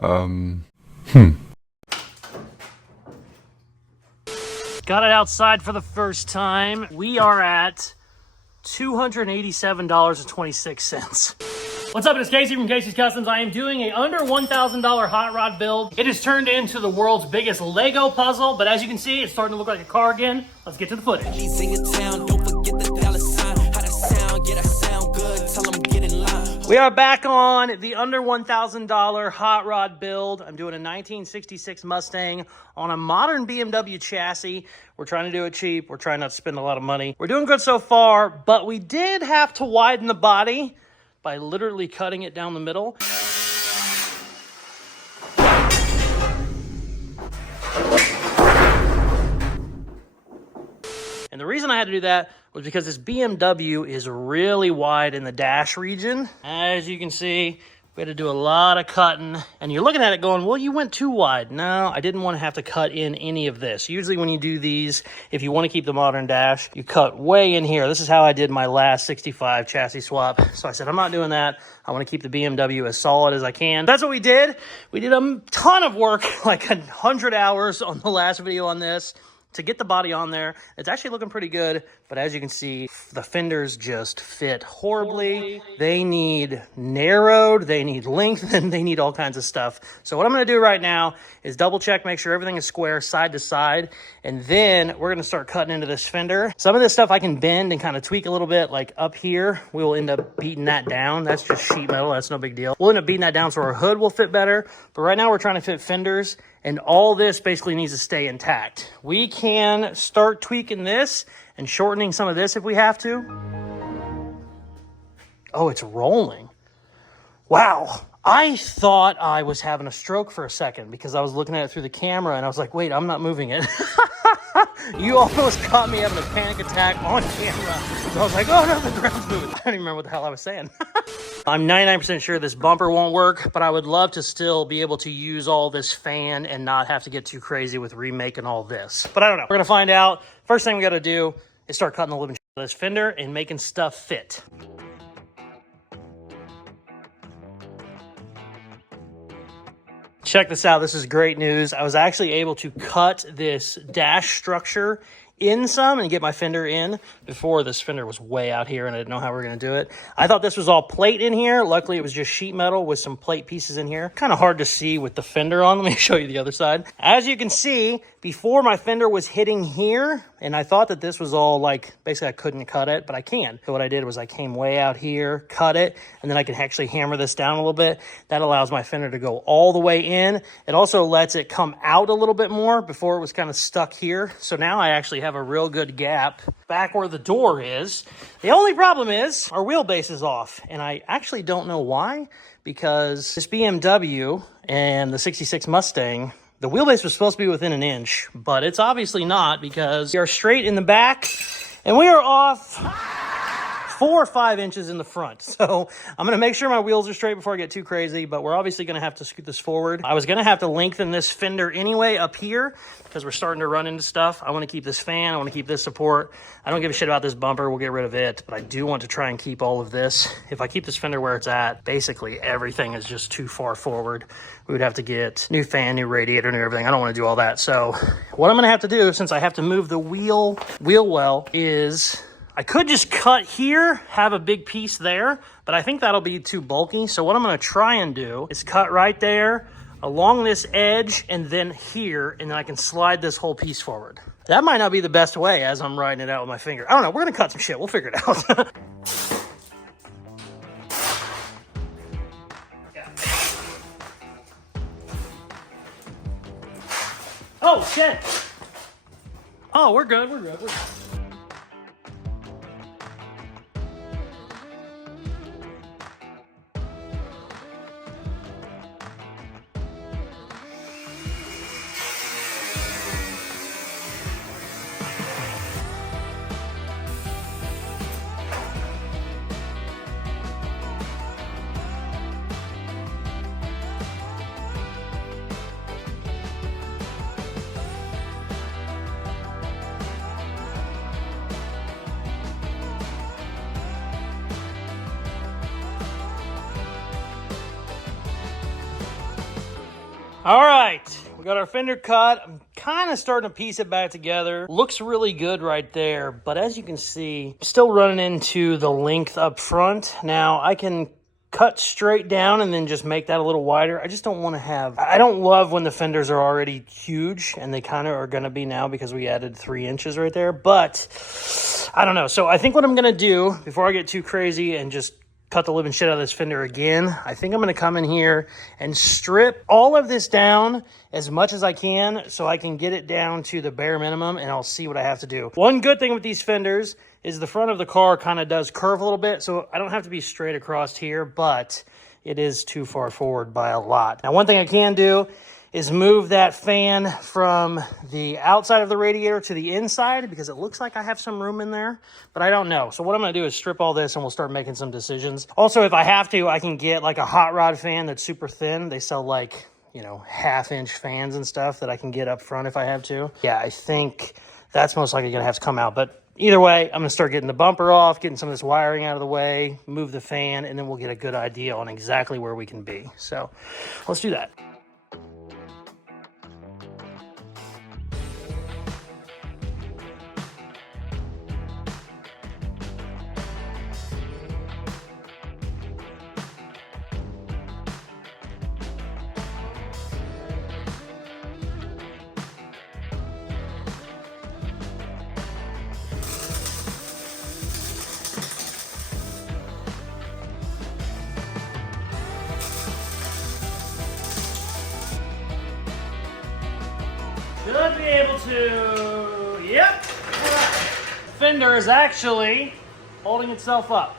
Got it outside for the first time. We are at $287.26. What's up, it's Casey from Caseyscustoms. I am doing a under $1,000 hot rod build. It has turned into the world's biggest Lego puzzle, but as you can see, it's starting to look like a car again. Let's get to the footage. We are back on the under $1,000 hot rod build. I'm doing a 1966 Mustang on a modern BMW chassis. We're trying to do it cheap. We're trying not to spend a lot of money. We're doing good so far, but we did have to widen the body by literally cutting it down the middle. And the reason I had to do that was because this BMW is really wide in the dash region. As you can see, we had to do a lot of cutting. And you're looking at it going, well, you went too wide. No, I didn't want to have to cut in any of this. Usually when you do these, if you want to keep the modern dash, you cut way in here. This is how I did my last 65 chassis swap. So I said, I'm not doing that. I want to keep the BMW as solid as I can. That's what we did. We did a ton of work, like 100 hours on the last video on this, to get the body on there. It's actually looking pretty good, but as you can see, the fenders just fit horribly. They need narrowed, they need lengthened, they need all kinds of stuff. So what I'm gonna do right now is double check, make sure everything is square side to side, and then we're gonna start cutting into this fender. Some of this stuff I can bend and kind of tweak a little bit, like up here, we will end up beating that down. That's just sheet metal, that's no big deal. We'll end up beating that down so our hood will fit better, but right now we're trying to fit fenders, and all this basically needs to stay intact. We can start tweaking this and shortening some of this if we have to. Oh, it's rolling. Wow. I thought I was having a stroke for a second because I was looking at it through the camera and I was like, wait, I'm not moving it. You almost caught me having a panic attack on camera. So I was like, oh no, the ground's moving. I don't even remember what the hell I was saying. I'm 99% sure this bumper won't work, but I would love to still be able to use all this fan and not have to get too crazy with remaking all this. But I don't know. We're gonna find out. First thing we gotta do is start cutting the living shit out of this fender and making stuff fit. Check this out. This is great news. I was actually able to cut this dash structure in some and get my fender in before. This fender was way out here and I didn't know how we were going to do it. I thought this was all plate in here. Luckily, it was just sheet metal with some plate pieces in here. Kind of hard to see with the fender on. Let me show you the other side. As you can see, before my fender was hitting here, and I thought that this was all like, basically I couldn't cut it, but I can. So what I did was I came way out here, cut it, and then I can actually hammer this down a little bit. That allows my fender to go all the way in. It also lets it come out a little bit more. Before it was kind of stuck here. So now I actually have a real good gap back where the door is. The only problem is our wheelbase is off, and I actually don't know why, because this BMW and the 66 Mustang, the wheelbase was supposed to be within an inch, but it's obviously not because we are straight in the back and we are off 4 or 5 inches in the front. So I'm going to make sure my wheels are straight before I get too crazy, but we're obviously going to have to scoot this forward. I was going to have to lengthen this fender anyway up here because we're starting to run into stuff. I want to keep this fan. I want to keep this support. I don't give a shit about this bumper. We'll get rid of it, but I do want to try and keep all of this. If I keep this fender where it's at, basically everything is just too far forward. We would have to get new fan, new radiator, new everything. I don't want to do all that. So what I'm going to have to do, since I have to move the wheel well, is I could just cut here, have a big piece there, but I think that'll be too bulky. So what I'm going to try and do is cut right there along this edge and then here, and then I can slide this whole piece forward. That might not be the best way as I'm riding it out with my finger. I don't know. We're going to cut some shit. We'll figure it out. Oh, shit. Oh, we're good. We're good. We're good. All right, we got our fender cut. I'm kind of starting to piece it back together. Looks really good right there, but as you can see, I'm still running into the length up front. Now, I can cut straight down and then just make that a little wider. I just don't want to have, I don't love when the fenders are already huge, and they kind of are going to be now because we added 3 inches right there, but I don't know. So I think what I'm going to do before I get too crazy and just cut the living shit out of this fender again, I think I'm going to come in here and strip all of this down as much as I can so I can get it down to the bare minimum, and I'll see what I have to do. One good thing with these fenders is the front of the car kind of does curve a little bit, so I don't have to be straight across here, but it is too far forward by a lot. Now, one thing I can do is move that fan from the outside of the radiator to the inside because it looks like I have some room in there, but I don't know. So what I'm going to do is strip all this and we'll start making some decisions. Also, if I have to, I can get like a Hotrod fan that's super thin. They sell like, you know, 1/2-inch fans and stuff that I can get up front if I have to. Yeah, I think that's most likely going to have to come out, but either way, I'm going to start getting the bumper off, getting some of this wiring out of the way, move the fan, and then we'll get a good idea on exactly where we can be. So let's do that. Should be able to, yep. Fender is actually holding itself up.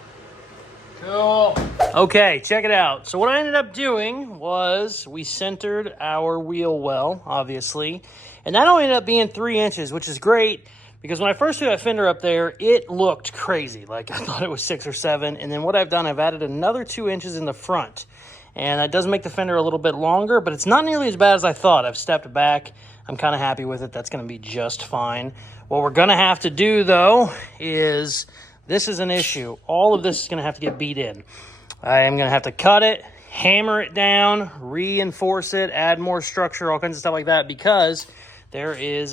Cool. Okay, check it out. So what I ended up doing was we centered our wheel well, obviously, and that only ended up being 3 inches, which is great because when I first threw that fender up there, it looked crazy. Like I thought it was 6 or 7, and then what I've done, I've added another 2 inches in the front. And that does make the fender a little bit longer, but it's not nearly as bad as I thought. I've stepped back. I'm kind of happy with it. That's going to be just fine. What we're going to have to do, though, is this is an issue. All of this is going to have to get beat in. I am going to have to cut it, hammer it down, reinforce it, add more structure, all kinds of stuff like that, because there is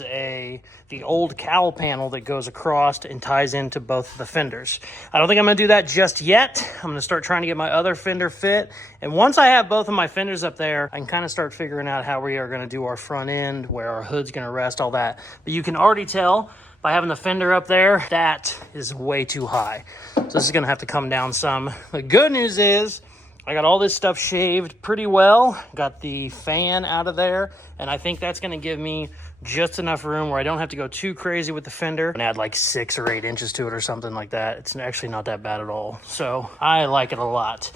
the old cowl panel that goes across and ties into both the fenders. I don't think I'm going to do that just yet. I'm going to start trying to get my other fender fit. And once I have both of my fenders up there, I can kind of start figuring out how we are going to do our front end, where our hood's going to rest, all that. But you can already tell by having the fender up there, that is way too high. So this is going to have to come down some. The good news is I got all this stuff shaved pretty well, got the fan out of there, and I think that's going to give me just enough room where I don't have to go too crazy with the fender and add like 6 or 8 inches to it or something like that. It's actually not that bad at all. So I like it a lot.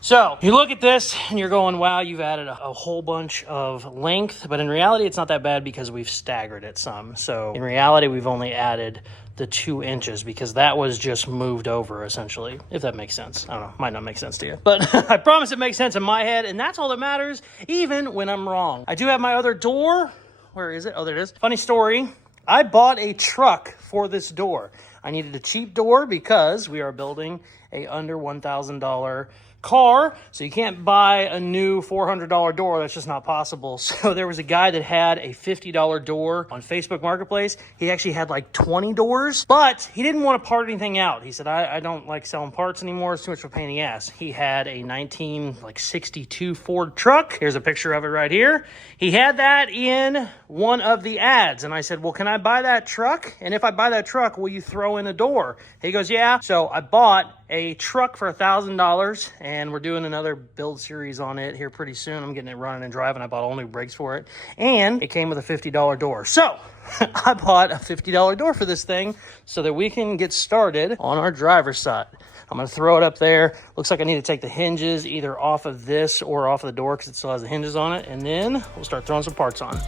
So you look at this and you're going, wow, you've added a whole bunch of length, but in reality, it's not that bad because we've staggered it some. So in reality, we've only added the 2 inches because that was just moved over essentially, if that makes sense. I don't know, might not make sense to you, but I promise it makes sense in my head, and that's all that matters, even when I'm wrong. I do have my other door. Where is it? Oh, there it is. Funny story. I bought a truck for this door. I needed a cheap door because we are building a under $1,000 car, so you can't buy a new $400 door. That's just not possible. So there was a guy that had a $50 door on Facebook Marketplace. He actually had like 20 doors, but he didn't want to part anything out. He said, I don't like selling parts anymore. It's too much of a pain in the ass. He had a 1962 Ford truck. Here's a picture of it right here. He had that in one of the ads, and I said, well, can I buy that truck? And if I buy that truck, will you throw in a door? He goes, yeah. So I bought a truck for $1,000, and we're doing another build series on it here pretty soon. I'm getting it running and driving. I bought all new brakes for it, and it came with a $50 door. So I bought a $50 door for this thing so that we can get started on our driver's side. I'm going to throw it up there. Looks like I need to take the hinges either off of this or off of the door because it still has the hinges on it, and then we'll start throwing some parts on.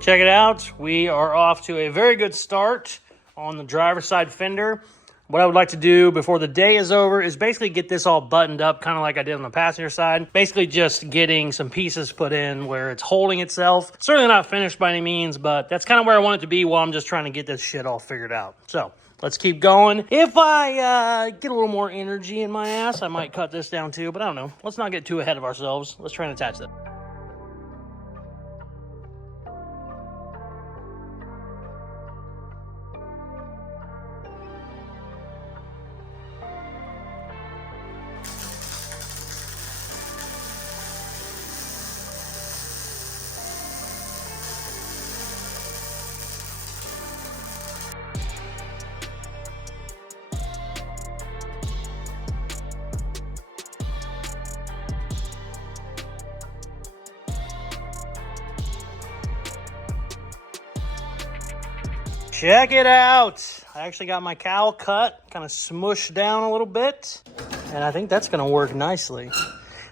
Check it out. We are off to a very good start on the driver's side fender. What I would like to do before the day is over is basically get this all buttoned up, kind of like I did on the passenger side. Basically just getting some pieces put in where it's holding itself. Certainly not finished by any means, but that's kind of where I want it to be while I'm just trying to get this shit all figured out. So let's keep going. If I get a little more energy in my ass, I might cut this down too, but I don't know. Let's not get too ahead of ourselves. Let's try and attach that. Check it out. I actually got my cowl cut, kind of smushed down a little bit, and I think that's going to work nicely.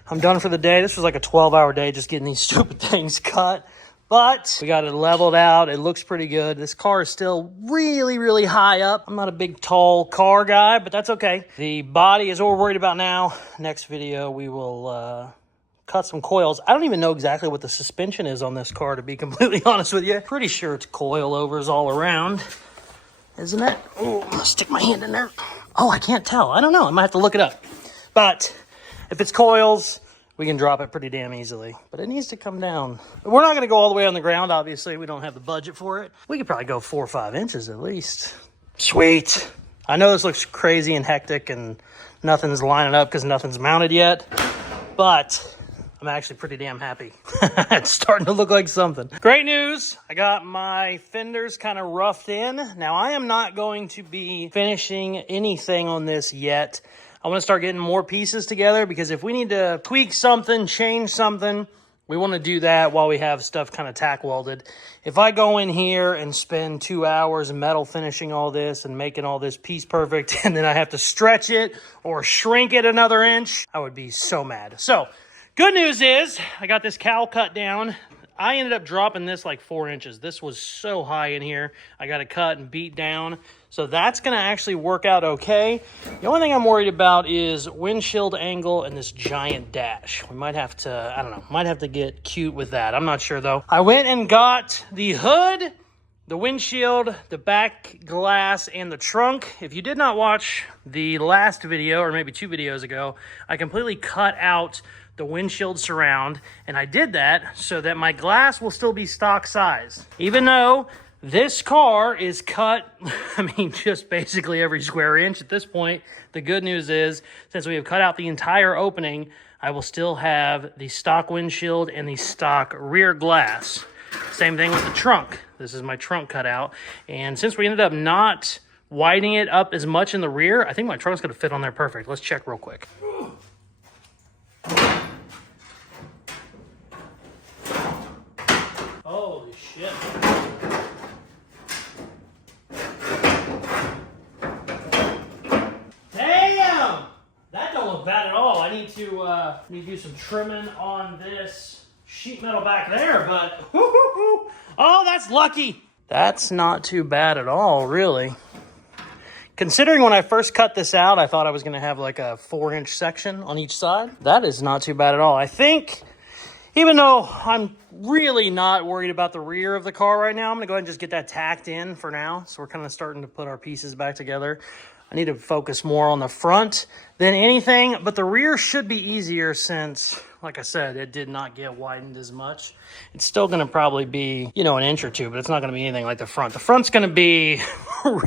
I'm done for the day. This was like a 12-hour day just getting these stupid things cut, but we got it leveled out. It looks pretty good. This car is still really, really high up. I'm not a big, tall car guy, but that's okay. The body is what we're worried about now. Next video, we will cut some coils. I don't even know exactly what the suspension is on this car, to be completely honest with you. Pretty sure it's coilovers all around, isn't it? Oh, I'm gonna stick my hand in there. Oh, I can't tell. I don't know. I might have to look it up. But if it's coils, we can drop it pretty damn easily. But it needs to come down. We're not gonna go all the way on the ground, obviously. We don't have the budget for it. We could probably go 4 or 5 inches at least. Sweet. I know this looks crazy and hectic and nothing's lining up because nothing's mounted yet, but I'm actually pretty damn happy. It's starting to look like something. Great news. I got my fenders kind of roughed in. Now, I am not going to be finishing anything on this yet. I want to start getting more pieces together because if we need to tweak something, change something, we want to do that while we have stuff kind of tack welded. If I go in here and spend 2 hours metal finishing all this and making all this piece perfect, and then I have to stretch it or shrink it another inch, I would be so mad. So, good news is, I got this cowl cut down. I ended up dropping this like 4 inches. This was so high in here. I got it cut and beat down. So that's gonna actually work out okay. The only thing I'm worried about is windshield angle and this giant dash. We might have to, I don't know, might have to get cute with that. I'm not sure though. I went and got the hood, the windshield, the back glass, and the trunk. If you did not watch the last video, or maybe 2 videos ago, I completely cut out the windshield surround, and I did that so that my glass will still be stock size. Even though this car is cut, I mean, just basically every square inch at this point, the good news is, since we have cut out the entire opening, I will still have the stock windshield and the stock rear glass. Same thing with the trunk. This is my trunk cut out, and since we ended up not widening it up as much in the rear, I think my trunk's gonna fit on there perfect. Let's check real quick. Holy shit. Damn! That don't look bad at all. I need to do some trimming on this sheet metal back there, but oh, that's lucky. That's not too bad at all, really. Considering when I first cut this out, I thought I was gonna have like a 4-inch section on each side. That is not too bad at all. I think, even though I'm really not worried about the rear of the car right now, I'm gonna go ahead and just get that tacked in for now. So we're kind of starting to put our pieces back together. I need to focus more on the front than anything, but the rear should be easier since, like I said, it did not get widened as much. It's still gonna probably be, you know, an inch or two, but it's not gonna be anything like the front. The front's gonna be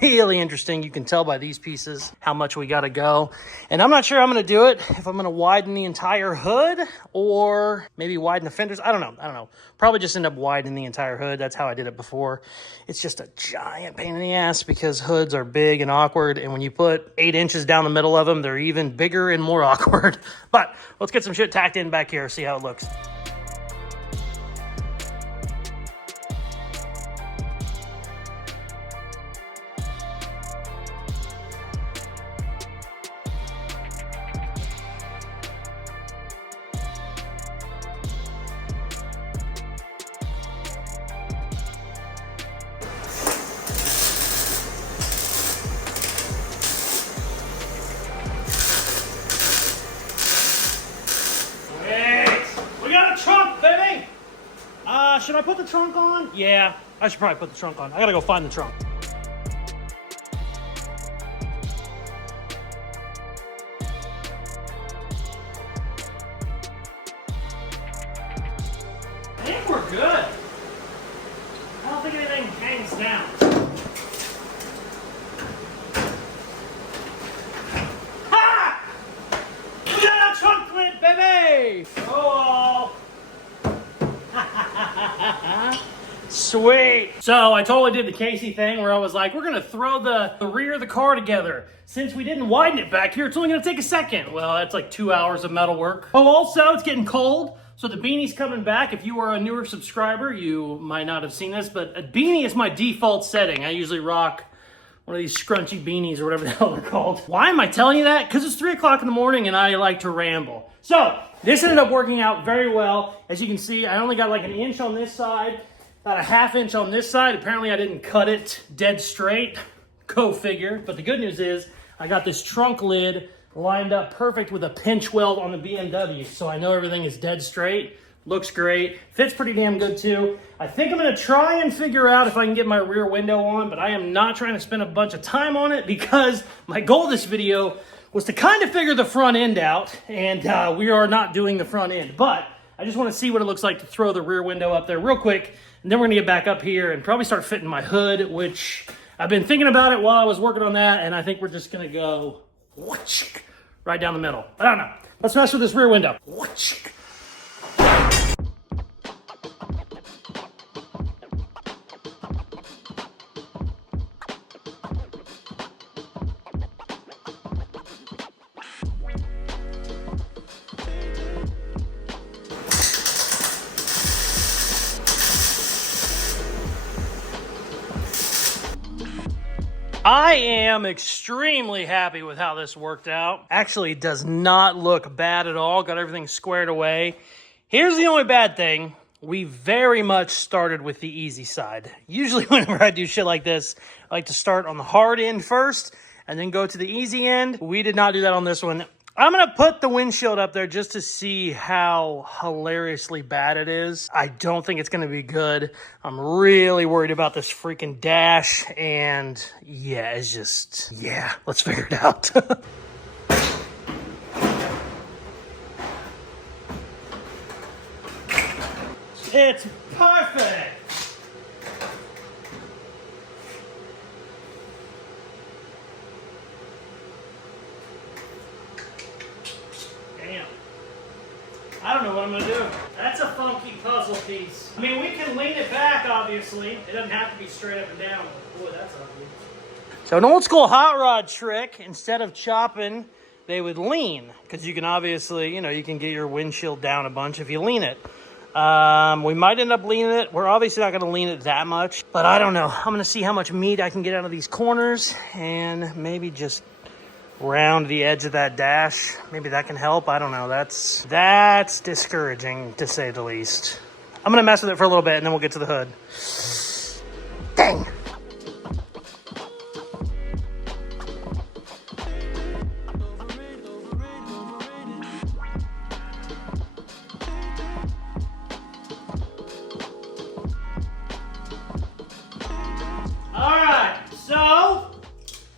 really interesting. You can tell by these pieces how much we gotta go. And I'm not sure I'm gonna do it, if I'm gonna widen the entire hood or maybe widen the fenders. I don't know. Probably just end up widening the entire hood. That's how I did it before. It's just a giant pain in the ass because hoods are big and awkward. And when you put 8 inches down the middle of them, they're even bigger and more awkward. But let's get some shit tacked in back here, see how it looks. Should I put the trunk on? Yeah, I should probably put the trunk on. I gotta go find the trunk. I think we're good. I don't think anything hangs down. Ha! We got a trunk lid, baby! Oh! Sweet. So I totally did the Casey thing where I was like, we're gonna throw the rear of the car together. Since we didn't widen it back here, it's only gonna take a second. Well, that's like 2 hours of metal work. Oh, also, it's getting cold. So the beanie's coming back. If you are a newer subscriber, you might not have seen this, but a beanie is my default setting. I usually rock one of these scrunchy beanies or whatever the hell they're called. Why am I telling you that? Because it's 3 o'clock in the morning and I like to ramble. So this ended up working out very well. As you can see, I only got like an inch on this side, about a ½ inch on this side. Apparently I didn't cut it dead straight. Go figure. But the good news is I got this trunk lid lined up perfect with a pinch weld on the BMW. So I know everything is dead straight. Looks great. Fits pretty damn good too. I think I'm gonna try and figure out if I can get my rear window on, but I am not trying to spend a bunch of time on it because my goal of this video was to kind of figure the front end out, and we are not doing the front end. But I just wanna see what it looks like to throw the rear window up there real quick, and then we're gonna get back up here and probably start fitting my hood, which I've been thinking about it while I was working on that, and I think we're just gonna go right down the middle. I don't know. Let's mess with this rear window. I am extremely happy with how this worked out. Actually, does not look bad at all. Got everything squared away. Here's the only bad thing. We very much started with the easy side. Usually whenever I do shit like this, I like to start on the hard end first and then go to the easy end. We did not do that on this one. I'm going to put the windshield up there just to see how hilariously bad it is. I don't think it's going to be good. I'm really worried about this freaking dash. And yeah, it's just, yeah, let's figure it out. It's perfect. I don't know what I'm going to do. That's a funky puzzle piece. I mean, we can lean it back, obviously. It doesn't have to be straight up and down. Boy, that's ugly. So an old school hot rod trick, instead of chopping, they would lean. Because you can obviously, you can get your windshield down a bunch if you lean it. We might end up leaning it. We're obviously not going to lean it that much. But I don't know. I'm going to see how much meat I can get out of these corners. And maybe just round the edge of that dash. Maybe that can help. I don't know. That's discouraging, to say the least. I'm going to mess with it for a little bit, and then we'll get to the hood. Dang.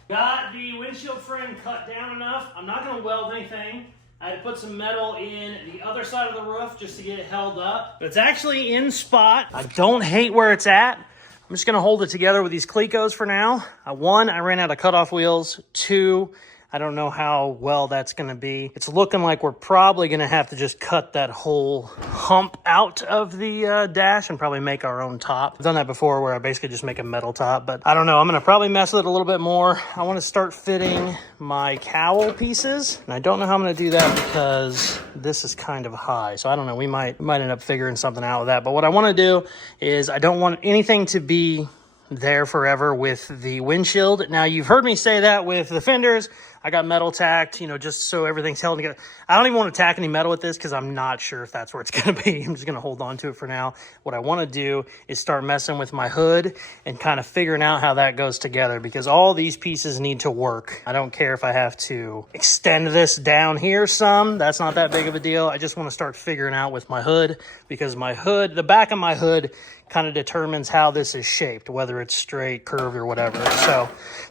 Got the windshield frame cut down enough. I'm not going to weld anything. I had to put some metal in the other side of the roof just to get it held up. But it's actually in spot. I don't hate where it's at. I'm just going to hold it together with these Clecos for now. One, I ran out of cutoff wheels. Two, I don't know how well that's going to be. It's looking like we're probably going to have to just cut that whole hump out of the dash and probably make our own top. I've done that before where I basically just make a metal top, but I don't know. I'm going to probably mess with it a little bit more. I want to start fitting my cowl pieces, and I don't know how I'm going to do that because this is kind of high. So I don't know. We might end up figuring something out with that. But what I want to do is I don't want anything to be there forever with the windshield. Now, you've heard me say that with the fenders. I got metal tacked, you know, just so everything's held together. I don't even want to tack any metal with this because I'm not sure if that's where it's going to be. I'm just going to hold on to it for now. What I want to do is start messing with my hood and kind of figuring out how that goes together, because all these pieces need to work. I don't care if I have to extend this down here some. That's not that big of a deal. I just want to start figuring out with my hood, because my hood, the back of my hood kind of determines how this is shaped, whether it's straight, curved, or whatever. So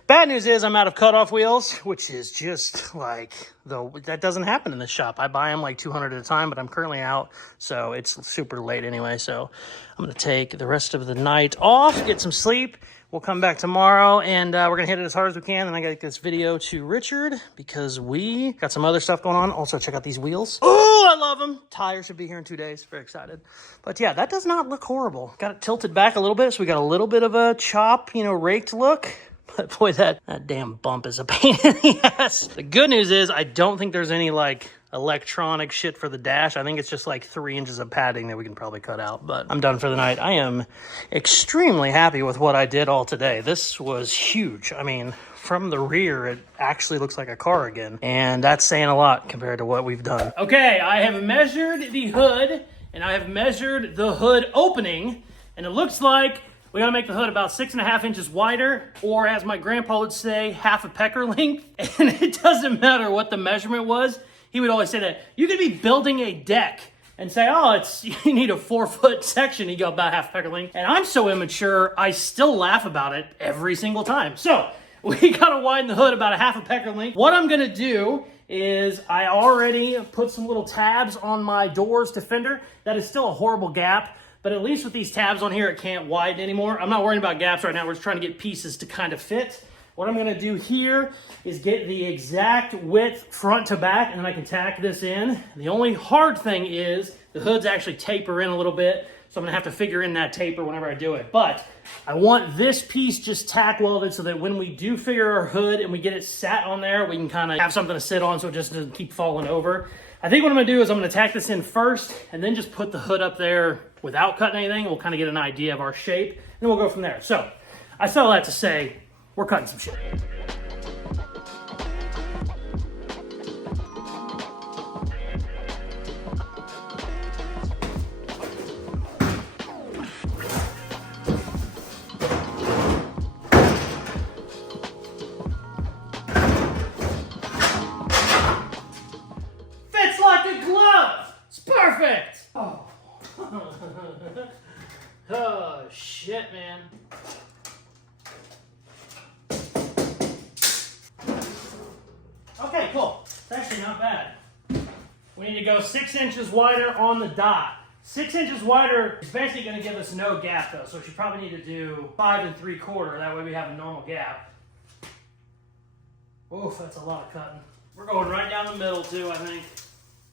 bad news is I'm out of cutoff wheels, which is just like, that doesn't happen in this shop. I buy them like 200 at a time, but I'm currently out, so it's super late anyway. So I'm going to take the rest of the night off, get some sleep. We'll come back tomorrow, and we're going to hit it as hard as we can. And I got to get this video to Richard because we got some other stuff going on. Also, check out these wheels. Oh, I love them. Tires should be here in 2 days. Very excited. But yeah, that does not look horrible. Got it tilted back a little bit, so we got a little bit of a chop, you know, raked look. But boy, that damn bump is a pain in the ass. The good news is I don't think there's any like electronic shit for the dash. I think it's just like 3 inches of padding that we can probably cut out, but I'm done for the night. I am extremely happy with what I did all today. This was huge. I mean, from the rear, it actually looks like a car again, and that's saying a lot compared to what we've done. Okay, I have measured the hood, and I have measured the hood opening, and it looks like we gotta make the hood about 6.5 inches wider, or as my grandpa would say, half a pecker length. And it doesn't matter what the measurement was. He would always say that you could be building a deck and say, oh, you need a 4-foot section. You go about half a pecker length. And I'm so immature, I still laugh about it every single time. So we gotta widen the hood about a half a pecker length. What I'm gonna do is I already put some little tabs on my doors to fender. That is still a horrible gap, but at least with these tabs on here, it can't widen anymore. I'm not worrying about gaps right now. We're just trying to get pieces to kind of fit. What I'm gonna do here is get the exact width front to back, and then I can tack this in. The only hard thing is the hoods actually taper in a little bit, so I'm gonna have to figure in that taper whenever I do it. But I want this piece just tack welded so that when we do figure our hood and we get it sat on there, we can kind of have something to sit on so it just doesn't keep falling over. I think what I'm gonna do is I'm gonna tack this in first and then just put the hood up there without cutting anything. We'll kind of get an idea of our shape, and then we'll go from there. So I say all that to say, we're cutting some shit. Fits like a glove. It's perfect. Oh, oh shit, man. Okay, cool. It's actually not bad. We need to go 6 inches wider on the dot. 6 inches wider is basically going to give us no gap, though, so we should probably need to do 5 3/4. That way we have a normal gap. Oof, that's a lot of cutting. We're going right down the middle, too, I think.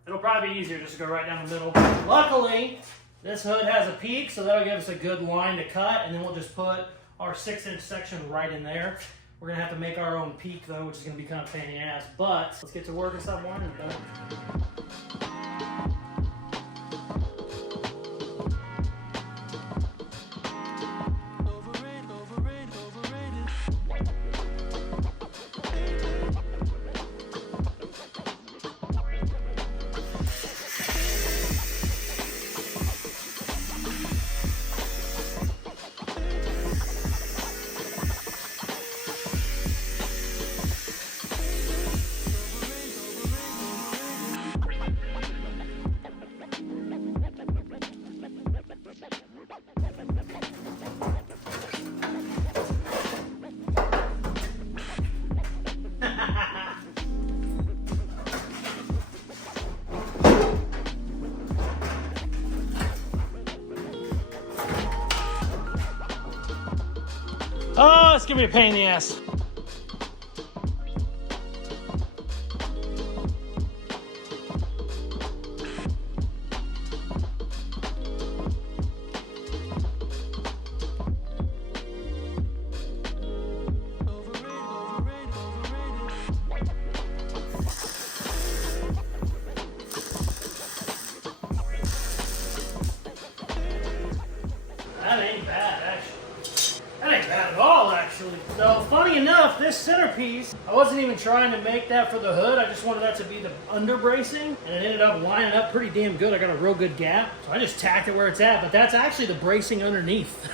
It'll probably be easier just to go right down the middle. Luckily, this hood has a peak, so that'll give us a good line to cut, and then we'll just put our 6-inch section right in there. We're gonna have to make our own peak though, which is gonna be kind of pain in the ass, but let's get to work and stop whining about it. Oh, it's gonna be a pain in the ass. That ain't bad, actually. That ain't bad at all, actually. So, funny enough, this centerpiece, I wasn't even trying to make that for the hood. I just wanted that to be the under bracing, and it ended up lining up pretty damn good. I got a real good gap, so I just tacked it where it's at, but that's actually the bracing underneath.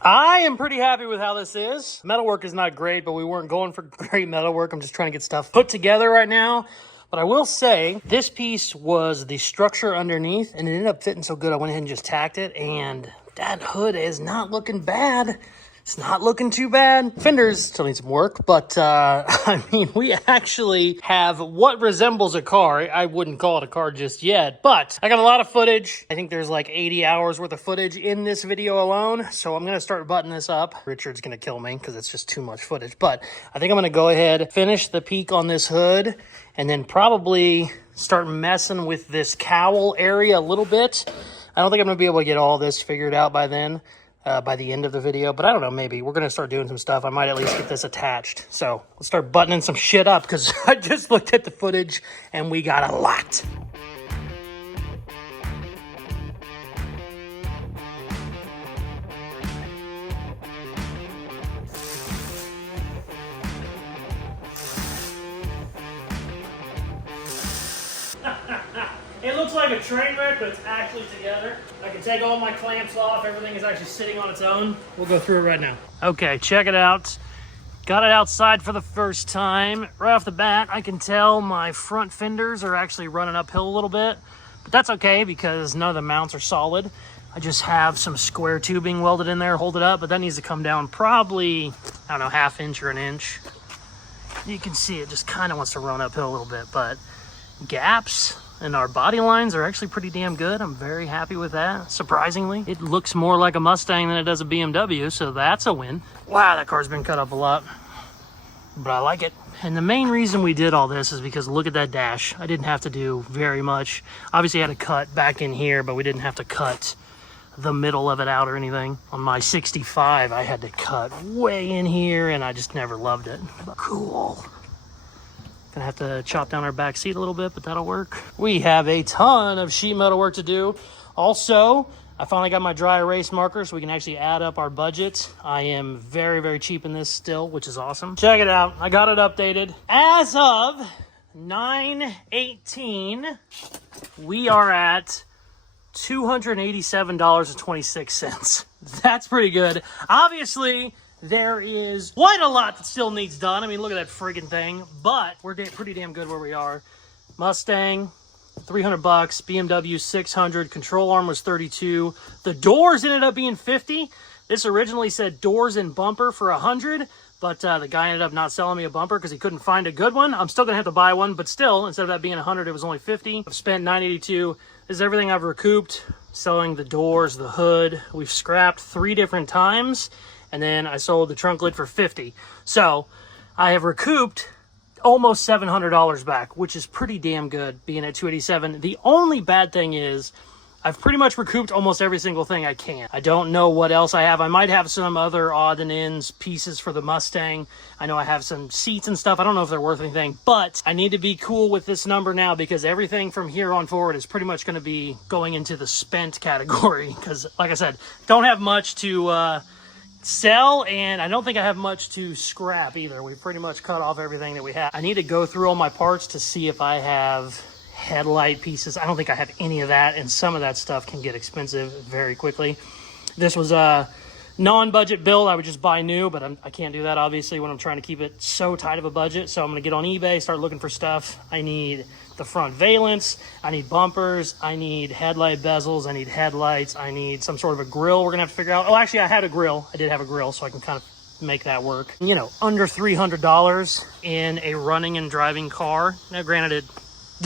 I am pretty happy with how this is. Metalwork is not great, but we weren't going for great metalwork. I'm just trying to get stuff put together right now. But I will say, this piece was the structure underneath, and it ended up fitting so good, I went ahead and just tacked it, and that hood is not looking bad. It's not looking too bad. Fenders still need some work, but I mean, we actually have what resembles a car. I wouldn't call it a car just yet, but I got a lot of footage. I think there's like 80 hours worth of footage in this video alone, so I'm gonna start buttoning this up. Richard's gonna kill me because it's just too much footage, but I think I'm gonna go ahead, finish the peak on this hood, and then probably start messing with this cowl area a little bit. I don't think I'm gonna be able to get all this figured out by then. By the end of the video, but I don't know, maybe we're gonna start doing some stuff. I might at least get this attached. So let's start buttoning some shit up because I just looked at the footage and we got a lot. It looks like a train wreck, but it's actually together. I can take all my clamps off. Everything is actually sitting on its own. We'll go through it right now. Okay, check it out. Got it outside for the first time. Right off the bat, I can tell my front fenders are actually running uphill a little bit, but that's okay because none of the mounts are solid. I just have some square tubing welded in there, hold it up, but that needs to come down probably, I don't know, ½ inch or an inch. You can see it just kind of wants to run uphill a little bit, but gaps and our body lines are actually pretty damn good. I'm very happy with that, surprisingly. It looks more like a Mustang than it does a BMW, so that's a win. Wow, that car's been cut up a lot, but I like it. And the main reason we did all this is because look at that dash. I didn't have to do very much. Obviously I had to cut back in here, but we didn't have to cut the middle of it out or anything. On my 65, I had to cut way in here, and I just never loved it. But cool. Gonna have to chop down our back seat a little bit, but that'll work. We have a ton of sheet metal work to do. Also, I finally got my dry erase marker so we can actually add up our budget. I am very, very cheap in this still, which is awesome. Check it out. I got it updated. As of 9/18, we are at $287.26. That's pretty good. Obviously, there is quite a lot that still needs done. I mean, look at that friggin' thing, but we're pretty damn good where we are. Mustang, $300, BMW 600, control arm was 32. The doors ended up being 50. This originally said doors and bumper for 100, but the guy ended up not selling me a bumper because he couldn't find a good one. I'm still gonna have to buy one, but still, instead of that being 100, it was only 50. I've spent $982. This is everything I've recouped, selling the doors, the hood. We've scrapped 3 different times, and then I sold the trunk lid for 50. So I have recouped almost $700 back, which is pretty damn good being at 287. The only bad thing is I've pretty much recouped almost every single thing I can. I don't know what else I have. I might have some other odd and ends pieces for the Mustang. I know I have some seats and stuff. I don't know if they're worth anything, but I need to be cool with this number now because everything from here on forward is pretty much going to be going into the spent category because, like I said, don't have much to sell, and I don't think I have much to scrap either. We pretty much cut off everything that we have. I need to go through all my parts to see if I have headlight pieces. I don't think I have any of that, and some of that stuff can get expensive very quickly. This was a non-budget build. I would just buy new, but I can't do that obviously when I'm trying to keep it so tight of a budget. So I'm going to get on eBay, start looking for stuff. I need the front valence, I need bumpers, I need headlight bezels, I need headlights, I need some sort of a grill we're gonna have to figure out. Oh, actually I had a grill. I did have a grill, so I can kind of make that work. You know, under $300 in a running and driving car. Now granted, it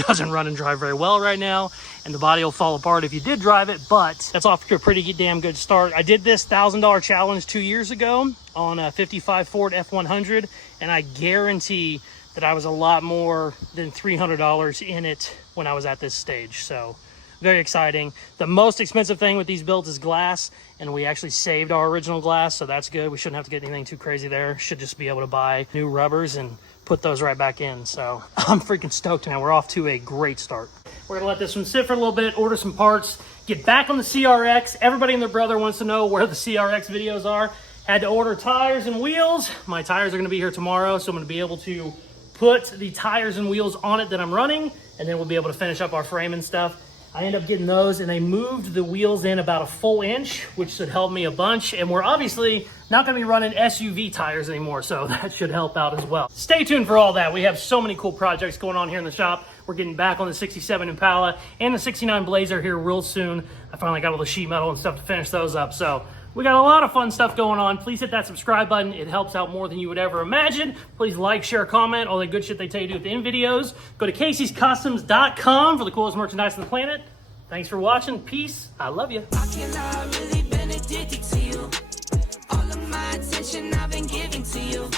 doesn't run and drive very well right now, and the body will fall apart if you did drive it, but that's off to a pretty damn good start. I did this $1,000 challenge 2 years ago on a 55 Ford F100, and I guarantee that I was a lot more than $300 in it when I was at this stage. So very exciting. The most expensive thing with these builds is glass, and we actually saved our original glass, so that's good. We shouldn't have to get anything too crazy there. Should just be able to buy new rubbers and put those right back in. So I'm freaking stoked now. We're off to a great start. We're gonna let this one sit for a little bit, order some parts, get back on the CRX. Everybody and their brother wants to know where the CRX videos are. Had to order tires and wheels. My tires are gonna be here tomorrow, so I'm gonna be able to put the tires and wheels on it that I'm running, and then we'll be able to finish up our frame and stuff. I ended up getting those, and they moved the wheels in about a full inch, which should help me a bunch. And we're obviously not gonna be running SUV tires anymore, so that should help out as well. Stay tuned for all that. We have so many cool projects going on here in the shop. We're getting back on the 67 Impala and the 69 Blazer here real soon. I finally got all the sheet metal and stuff to finish those up, so we got a lot of fun stuff going on. Please hit that subscribe button. It helps out more than you would ever imagine. Please like, share, comment, all the good shit they tell you to do at the end videos. Go to Caseyscustoms.com for the coolest merchandise on the planet. Thanks for watching. Peace. I love you. I really been addicted to you. All of my attention I've been giving to you.